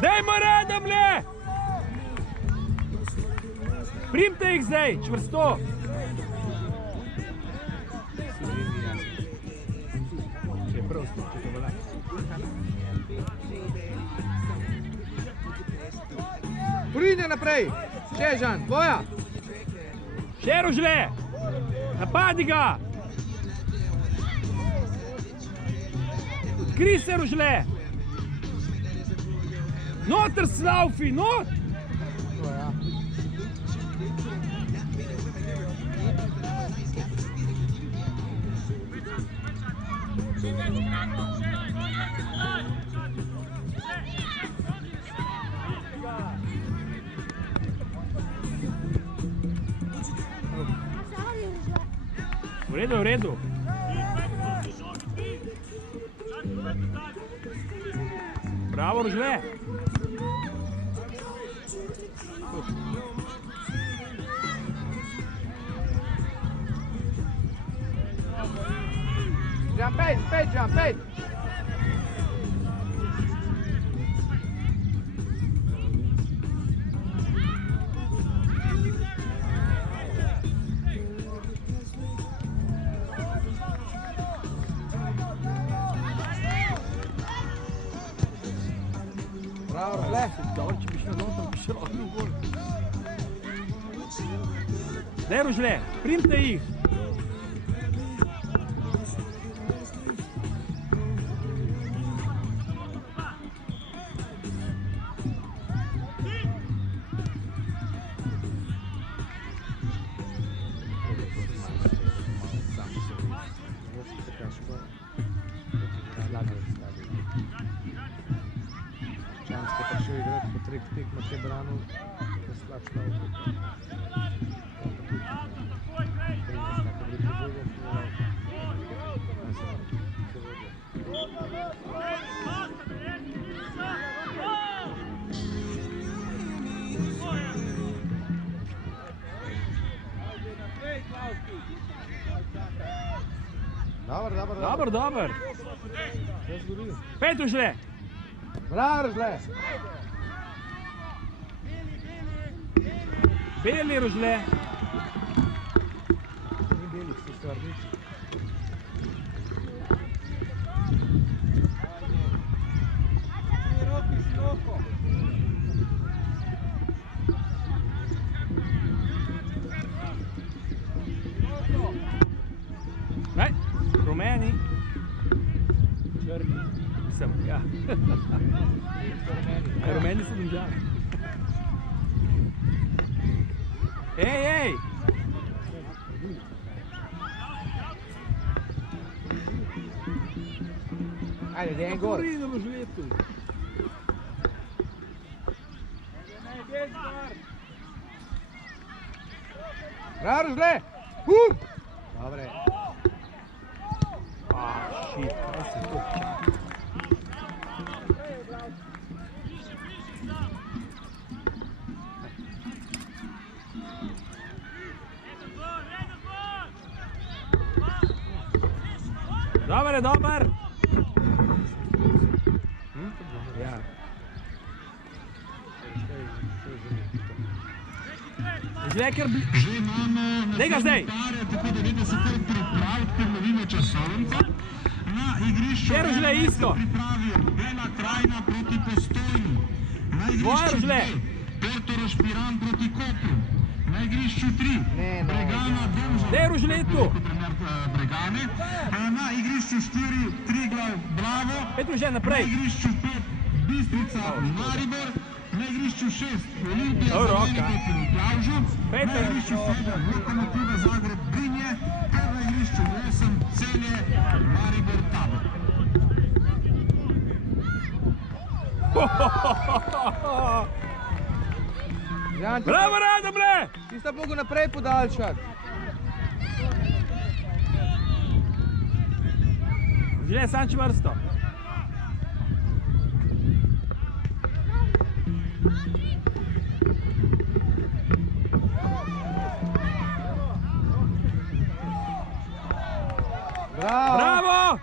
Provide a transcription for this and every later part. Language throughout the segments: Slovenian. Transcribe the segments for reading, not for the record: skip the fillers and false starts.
Dajmo redom, le! Primte jih zdaj, čvrsto! Pride naprej! Še, Žan, tvoja! Še, Rožle! Napadi ga! Odkri se, Rožle! Noter slaufi, not! V redu, v redu. Bravo, Rožle. Žan, pet, Žan, pet! Bravo, Rožle! Dobro, če bi šel dol, tam bi šel odno gol. Daj, Rožle, primte jih. Žan, ste pa šel igrati po 3 tekmah, je branil, da slab stavil. Dobar, dobar. Pet, Rožle. Bravo, Rožle! Beli, Rožle. Ni belih, so stvarnici. Daj, rumeni. Črni. Sem, ja. Rumeni so Domžale. Ej! Ajde, da je en gol. Pridemo žletu. Bravo, Rožle! Dobre. Shit, kaj se to čaka? Dobar je, dobar! Ja. Žle, ker bi... Že imamo naslednje pare, tako da vedno se kar pripraviti, ker lovimo časovnico. Na igrišču Še, Rožle, isto. se pripravijo Bela Krajina proti Postojni. Na Tvoje, igrišču Rožle. 2 Portorož Piran proti Kopru. Na igrišču 3 Bregana Domžale. Daj, Rožletu. Trener Bregane. Na igrišču 4 Triglav Bravo. Pet, Rožle, Na naprej. igrišču 5 Bistrica Maribor. Na igrišču 6 Olimpija Dobro, Zagorje oka. proti Miklavžu. Pet, Na igrišču 7 Lokomotiva Zagreb Brinje. Ter na igrišču 8 Celje Maribor Tabor. Žan, Bravo, Radomlje! ti sta mogo naprej podaljšati. Žle, sam čvrsto. Bravo! Bravo!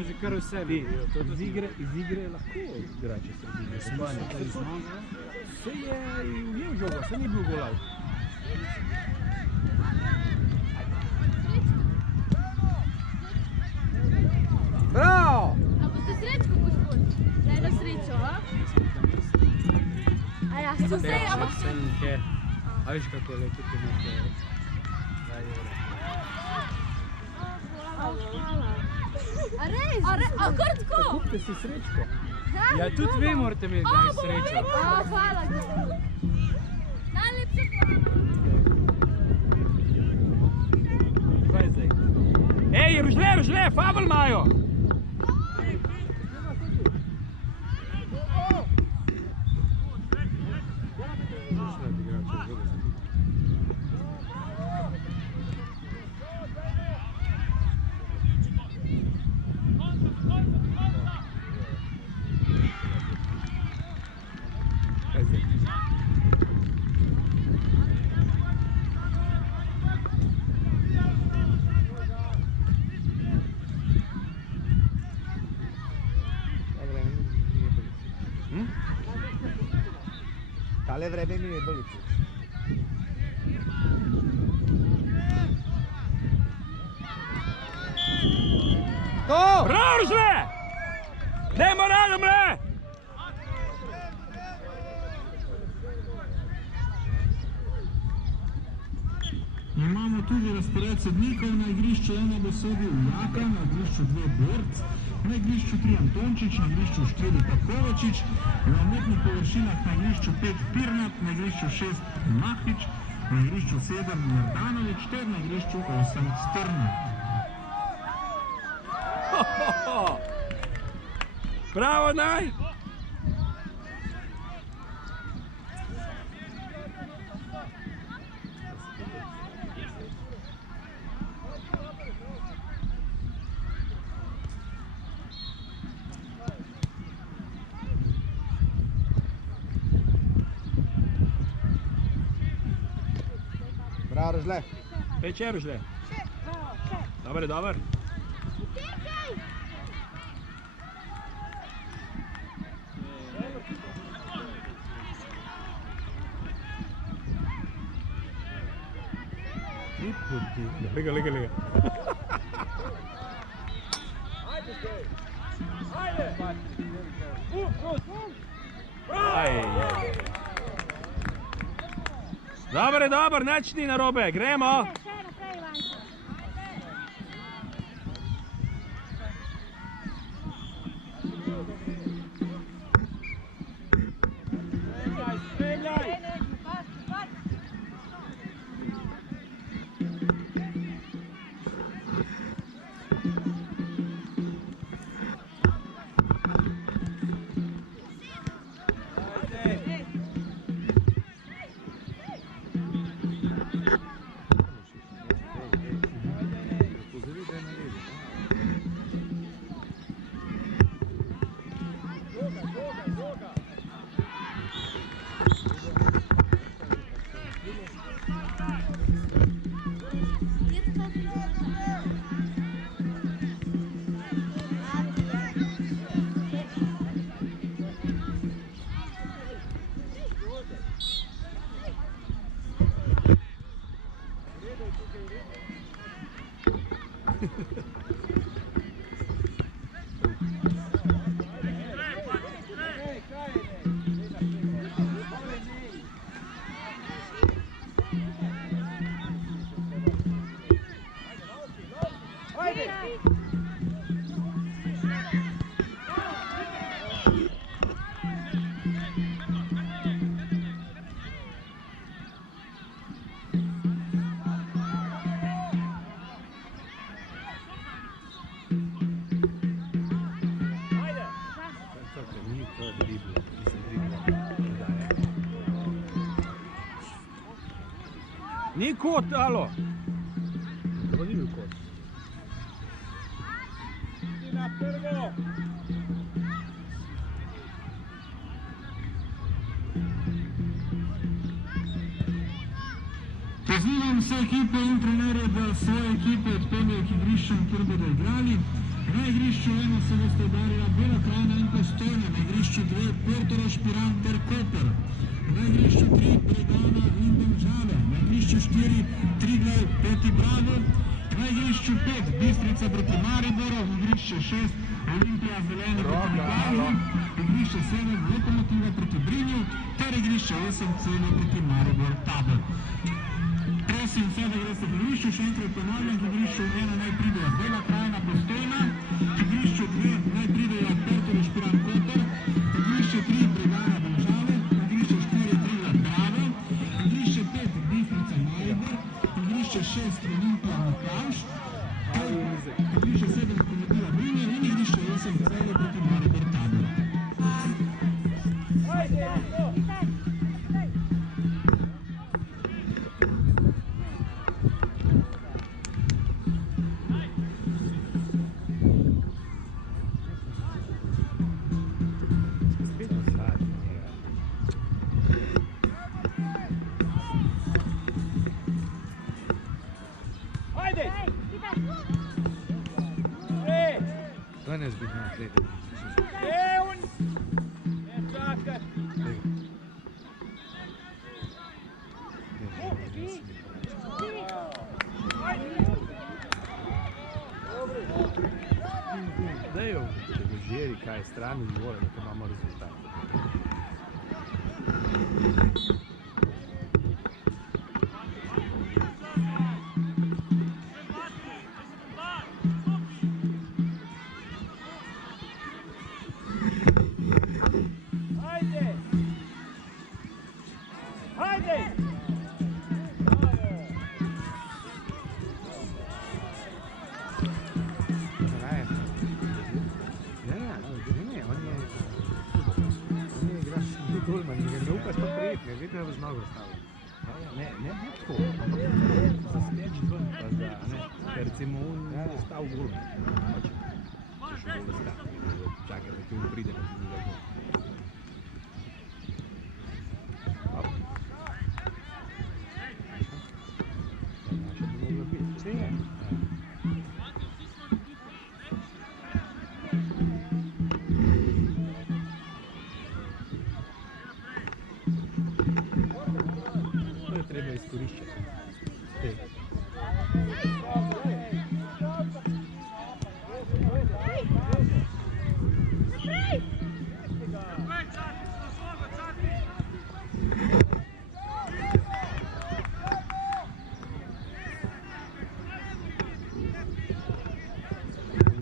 ima že kar vse. Ti, iz igre lahko igrače sredine. Vse je ujel žogo, vse ni bil golaj. Bravo! A boste srečko, gospod? Daj na srečo, a? A ja, so vse, ampak... Vse nekaj. A viš kako je lepo, ti nekaj. A res? A kar tako? Kupite si srečko. Ja, tudi vi morate imeti kdaj srečo. A, hvala. Najlepša hvala. Kaj je zdaj? Ej, rožle, fabel imajo! Kaj je zdaj? Tale vreme mi je bolj všeč. To! Bravo, rožle! Dajmo radom, le! Imamo tudi razpored sodnikov, na igrišču 1 bo sodil Jaka, na igrišču 2 Borc, na igrišču 3 Antončič, na igrišču 4 pa Kovačič, na umetnih površinah na igrišču 5 Pirnat, na igrišču 6 Mahič, na igrišču 7 Jordanovič ter na igrišču 8 Strnak. Bravo, naj! Bravo, rožle. Peče, rožle. Dobar, dobar. Lega. Dobar, nič ni narobe, gremo. Ni kot, alo. To ni bil kot. Na prvo. Pozivam vse ekipe in trenerje, da svoje ekipe odpeljejo k igriščem, kjer bodo igrali. Na igrišču 1 se boste udarila Bela Krajina in Postojna, na igrišču 2 Portorož, Piran ter Koper, na igrišču 3 Bregana in Domžale, na igrišču 4 Triglav proti Bravo, na igrišču 5 Bistrica proti Mariboru, igrišče 6 Olimpija Zelena proti Miklavžu, igrišče 7 Lokomotiva proti Brinju ter igrišče 8 Celje proti Maribor Tabor. Prosim vse, da greste v igrišču, še enkrat ponavljam, v igrišču 1 naj pridejo Bela Krajina Postojna, v igrišču 2 naj pridejo Portorož, Piran, Koper, v igrišče 3 Bregana Domžale, v igrišče 4 Triglav Bravo, v igrišče 5 Bistrica Maribor, v igrišče 6 Olimpija Miklavž, v igrišče 7 Lokomotiva Brinje in igrišče 8 Celje proti Maribor Tabor. To je nezbitno atlet. Dajo, če ga žiri, kaj je strani izvore, da imamo rezultat. Ne bi tako, ampak za steči ven, pa za, ne, recimo on je stal gol. Še bolj stati, čakaj, da ti on pride, pa ti ne gol. Naša bi mogla biti. Vse je. Treba izkoriščati.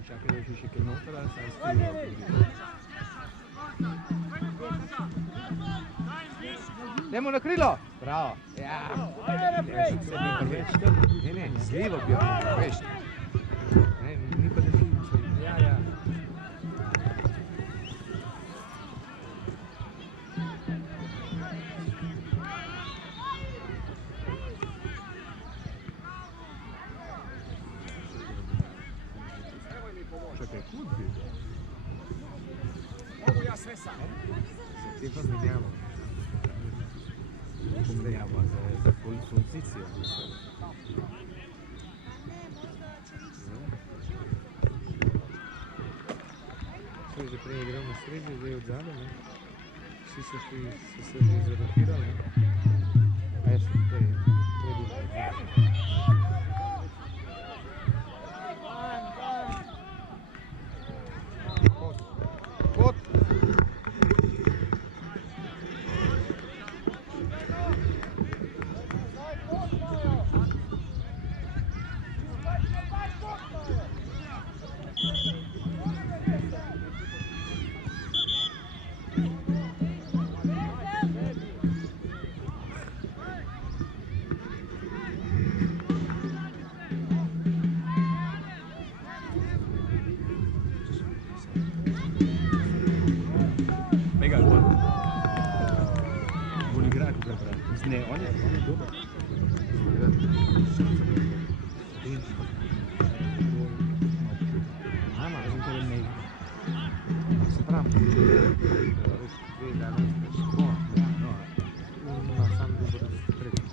Čakaj, da še kaj noter, ali sam stojijo. Dajmo na krilo! Bravo! Ja! Ne, z levo bi jo, veš. Ne, ni pa da ti mislim. Ja. Čakaj, kud bi? Mogu ja sve sam. Ti pa menjamo. Pomenjava za pozicijo. To je že prej igral na sredi, zdaj od zadaj, ne? Vsi so se že zarotirali, ne? A je še prej bil. Kot! Mega gol. Bolj igrati zabrati. Ne, on je dober. Ama, razen tebe ne igra. Se pravi, veš, dve dane, no, ima sam dober tretji.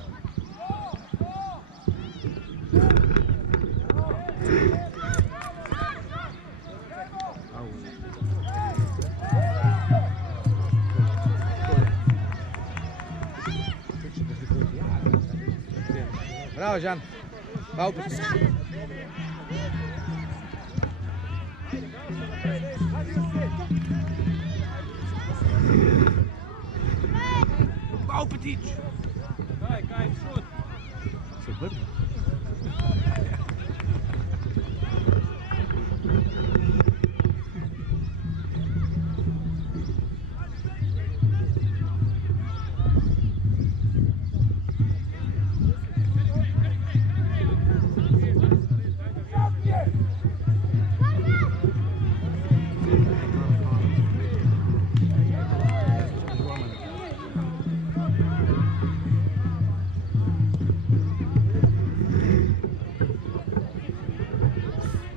Bravo, Žan. Paup. Paupetić! Kaj, šut! Se obrne.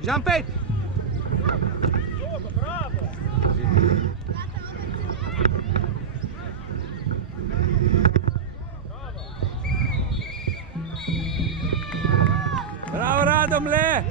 Žan, 5! Bravo, Radomlje!